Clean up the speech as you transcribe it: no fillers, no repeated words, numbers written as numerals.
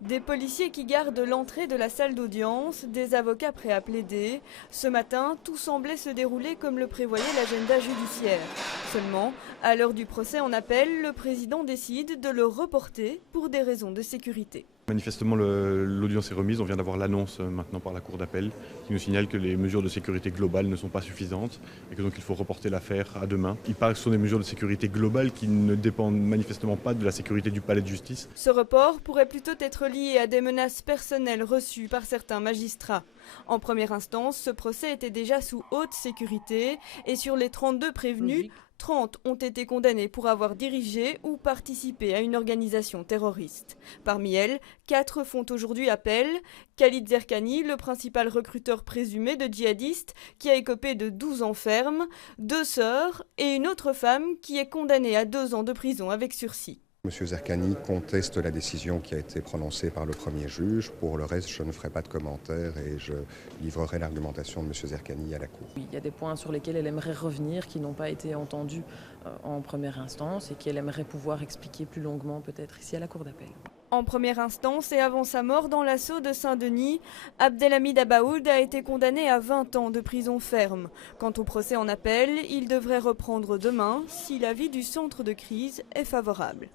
Des policiers qui gardent l'entrée de la salle d'audience, des avocats prêts à plaider. Ce matin, tout semblait se dérouler comme le prévoyait l'agenda judiciaire. Seulement, à l'heure du procès en appel, le président décide de le reporter pour des raisons de sécurité. Manifestement, l'audience est remise. On vient d'avoir l'annonce maintenant par la Cour d'appel qui nous signale que les mesures de sécurité globales ne sont pas suffisantes et que donc il faut reporter l'affaire à demain. Il paraît que ce sont des mesures de sécurité globales qui ne dépendent manifestement pas de la sécurité du palais de justice. Ce report pourrait plutôt être lié à des menaces personnelles reçues par certains magistrats. En première instance, ce procès était déjà sous haute sécurité et sur les 32 prévenus, 30 ont été condamnés pour avoir dirigé ou participé à une organisation terroriste. Parmi elles, 4 font aujourd'hui appel. Khalid Zerkani, le principal recruteur présumé de djihadistes, qui a écopé de 12 ans ferme, 2 sœurs et une autre femme qui est condamnée à 2 ans de prison avec sursis. Monsieur Zerkani conteste la décision qui a été prononcée par le premier juge. Pour le reste, je ne ferai pas de commentaires et je livrerai l'argumentation de monsieur Zerkani à la Cour. Il y a des points sur lesquels elle aimerait revenir, qui n'ont pas été entendus en première instance et qu'elle aimerait pouvoir expliquer plus longuement peut-être ici à la Cour d'appel. En première instance et avant sa mort dans l'assaut de Saint-Denis, Abdelhamid Abaoud a été condamné à 20 ans de prison ferme. Quant au procès en appel, il devrait reprendre demain si l'avis du centre de crise est favorable.